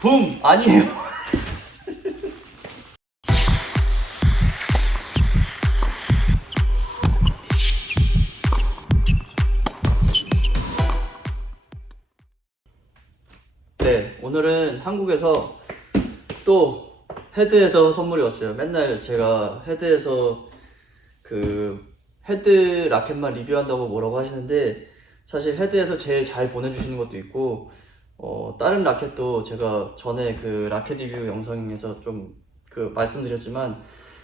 붐 아니에요. 네, 오늘은 한국에서 또 헤드에서 선물이 왔어요. 맨날 제가 헤드에서 그 헤드 라켓만 리뷰한다고 뭐라고 하시는데 사실 헤드에서 제일 잘 보내주시는 것도 있고 어, 다른 라켓도 제가 전에 그 라켓 리뷰 영상에서 좀 그 말씀드렸지만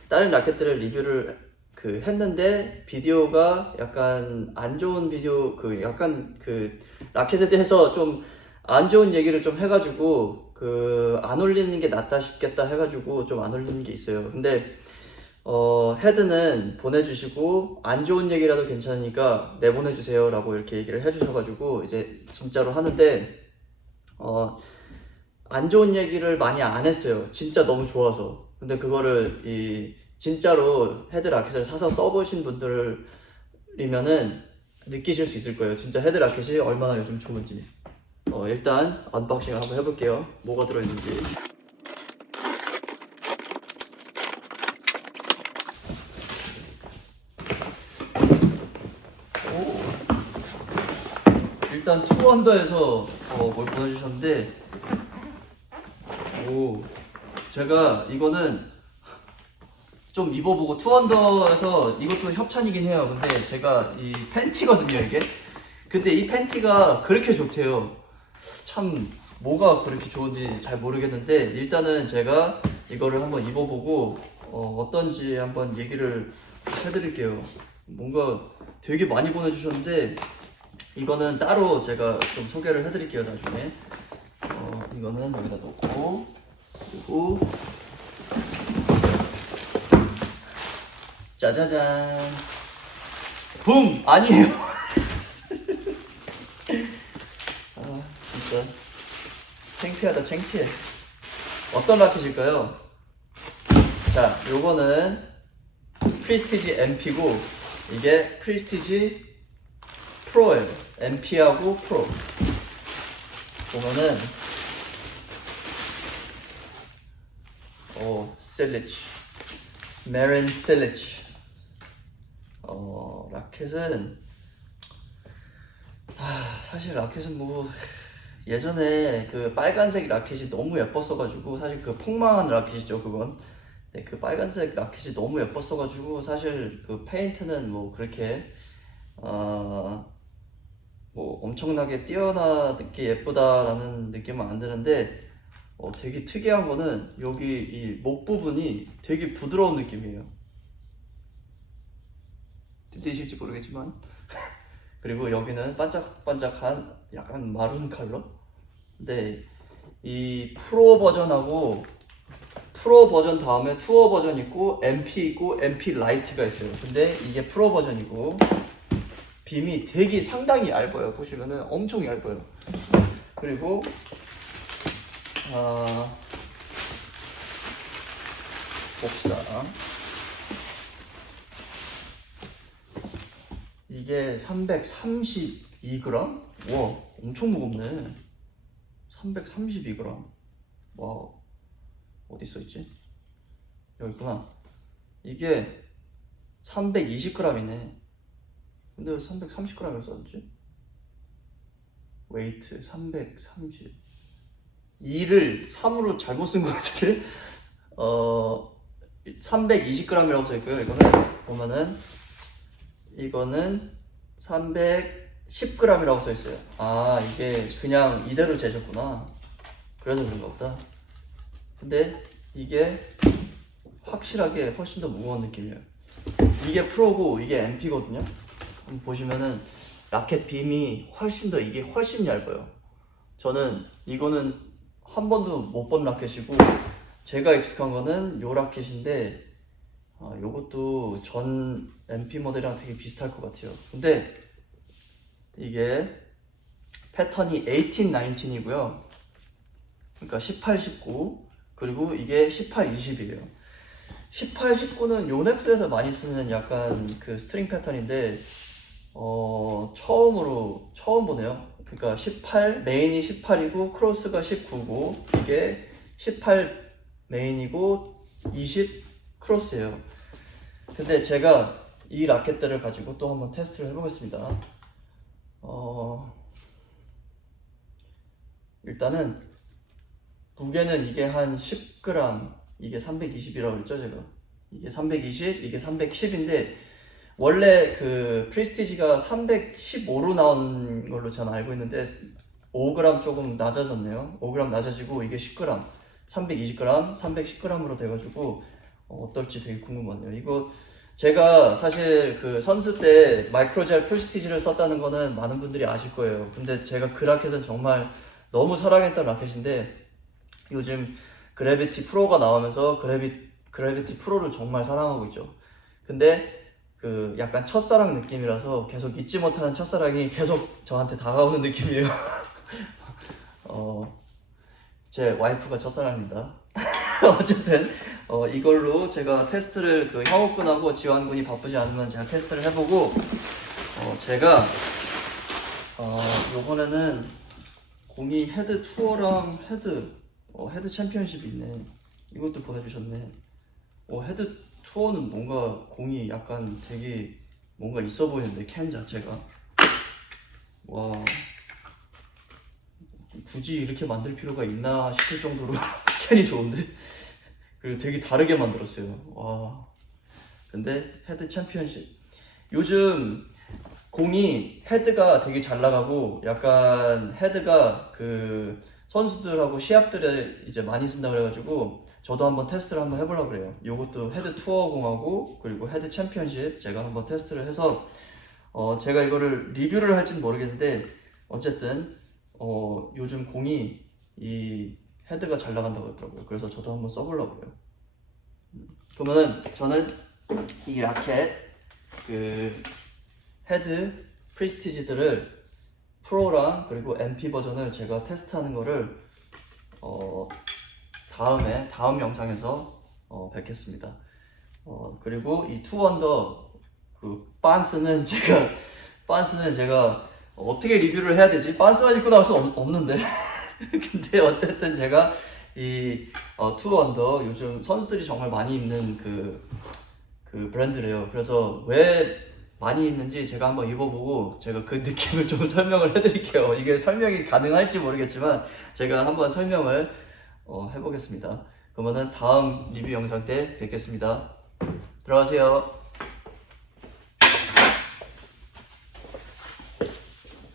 다른 라켓들을 리뷰를 그 했는데 비디오가 약간 안 좋은 비디오 그 약간 그 라켓에 대해서 좀 안 좋은 얘기를 좀 해가지고 그 안 올리는 게 낫다 싶겠다 해가지고 좀 안 올리는 게 있어요. 근데 어, 헤드는 보내주시고 안 좋은 얘기라도 괜찮으니까 내보내주세요 라고 이렇게 얘기를 해주셔가지고 이제 진짜로 하는데 어, 안 좋은 얘기를 많이 안 했어요. 진짜 너무 좋아서. 근데 그거를 이 진짜로 헤드 라켓을 사서 써보신 분들이면은 느끼실 수 있을 거예요. 진짜 헤드 라켓이 얼마나 요즘 좋은지. 어, 일단 언박싱을 한번 해볼게요. 뭐가 들어있는지. 오. 일단 투언더에서 어, 뭘 보내주셨는데. 오 제가 이거는 좀 입어보고 투언더에서 이것도 협찬이긴 해요. 근데 제가 이 팬티거든요 이게. 근데 이 팬티가 그렇게 좋대요. 참 뭐가 그렇게 좋은지 잘 모르겠는데 일단은 제가 이거를 한번 입어보고 어, 어떤지 한번 얘기를 해드릴게요. 뭔가 되게 많이 보내주셨는데 이거는 따로 제가 좀 소개를 해드릴게요 나중에. 어, 이거는 여기다 놓고 그리고. 짜자잔. 붐 아니에요. 아 진짜. 창피하다 창피해. 어떤 라켓일까요? 자 요거는 프리스티지 MP고 이게 프리스티지 프로예요. MP하고 프로. 보면은 오 셀리치, 메린 셀리치. 어 라켓은 아 사실 라켓은 뭐 예전에 그 빨간색 라켓이 너무 예뻤어가지고 사실 그 폭망한 라켓이죠 그건. 네, 그 빨간색 라켓이 너무 예뻤어가지고 사실 그 페인트는 뭐 그렇게 어, 뭐 엄청나게 뛰어나게 예쁘다라는 느낌은 안 드는데 어, 되게 특이한 거는 여기 이 목 부분이 되게 부드러운 느낌이에요. 들리실지 모르겠지만 그리고 여기는 반짝반짝한 약간 마룬 컬러. 근데 이 프로 버전하고 프로 버전 다음에 투어 버전 있고 MP 있고 MP 라이트가 있어요. 근데 이게 프로 버전이고 빔이 되게 상당히 얇아요. 보시면은 엄청 얇아요. 그리고 아 봅시다. 이게 332g? 와, 엄청 무겁네. 332g. 와, 어디 써 있지? 여기 있구나. 이게 320g이네. 근데 왜 330g을 썼지? 웨이트 330 2를 3으로 잘못 쓴 것 같은데? 어 320g이라고 써 있고요 이거는. 보면은 이거는 310g이라고 써 있어요. 아 이게 그냥 이대로 재졌구나. 그래서 그런가 보다. 근데 이게 확실하게 훨씬 더 무거운 느낌이에요. 이게 프로고 이게 MP거든요 보시면은 라켓 빔이 훨씬 더 이게 훨씬 얇아요. 저는 이거는 한 번도 못 본 라켓이고 제가 익숙한 거는 요 라켓인데 아, 요것도 전 MP 모델이랑 되게 비슷할 것 같아요. 근데 이게 패턴이 18, 19이고요. 그러니까 18, 19 그리고 이게 18, 20이에요. 18, 19는 요넥스에서 많이 쓰는 약간 그 스트링 패턴인데 어 처음으로 처음 보네요. 그러니까 18 메인이 18이고 크로스가 19고 이게 18 메인이고 20 크로스예요. 근데 제가 이 라켓들을 가지고 또 한번 테스트를 해보겠습니다. 어, 일단은 무게는 이게 한 10g, 이게 320이라고 했죠 제가. 이게 320, 이게 310인데 원래 그 프리스티지가 315로 나온 걸로 저는 알고 있는데 5g 조금 낮아졌네요. 5g 낮아지고 이게 10g, 320g, 310g으로 돼가지고 어, 어떨지 되게 궁금하네요. 이거 제가 사실 그 선수 때 마이크로젤 프리스티지를 썼다는 거는 많은 분들이 아실 거예요. 근데 제가 그 라켓은 정말 너무 사랑했던 라켓인데 요즘 그래비티 프로가 나오면서 그래비 그래비티 프로를 정말 사랑하고 있죠. 근데 그 약간 첫사랑 느낌이라서 계속 잊지 못하는 첫사랑이 계속 저한테 다가오는 느낌이에요. 어, 제 와이프가 첫사랑입니다. 어쨌든 어, 이걸로 제가 테스트를 그 형욱군하고 지환군이 바쁘지 않으면 제가 테스트를 해보고 어, 제가 어, 요번에는 공이 헤드 투어랑 헤드 어, 헤드 챔피언십이 있네. 이것도 보내주셨네. 어, 헤드 투어는 뭔가 공이 약간 되게 뭔가 있어 보이는데 캔 자체가? 와. 굳이 이렇게 만들 필요가 있나 싶을 정도로 캔이 좋은데? 그리고 되게 다르게 만들었어요. 와. 근데 헤드 챔피언십. 요즘 공이 헤드가 되게 잘 나가고 약간 헤드가 그 선수들하고 시합들에 이제 많이 쓴다 그래가지고 저도 한번 테스트를 한번 해보려고 그래요. 요것도 헤드 투어 공하고 그리고 헤드 챔피언십 제가 한번 테스트를 해서 어 제가 이거를 리뷰를 할지는 모르겠는데 어쨌든 어 요즘 공이 이 헤드가 잘 나간다고 하더라고요. 그래서 저도 한번 써보려고. 음, 그러면은 저는 이 라켓 그 헤드 프리스티지들을 프로랑 그리고 MP 버전을 제가 테스트하는 거를 어 다음에 다음 영상에서 어 뵙겠습니다. 어 그리고 이 투원더 그 빤스는 제가 빤스는 제가 어떻게 리뷰를 해야 되지? 빤스만 입고 나올 수 없, 없는데 근데 어쨌든 제가 이 어, 투원더 요즘 선수들이 정말 많이 입는 그, 그 브랜드래요. 그래서 왜 많이 입는지 제가 한번 입어보고 제가 그 느낌을 좀 설명을 해드릴게요. 이게 설명이 가능할지 모르겠지만 제가 한번 설명을 어, 해보겠습니다. 그러면은 다음 리뷰 영상 때 뵙겠습니다. 들어가세요.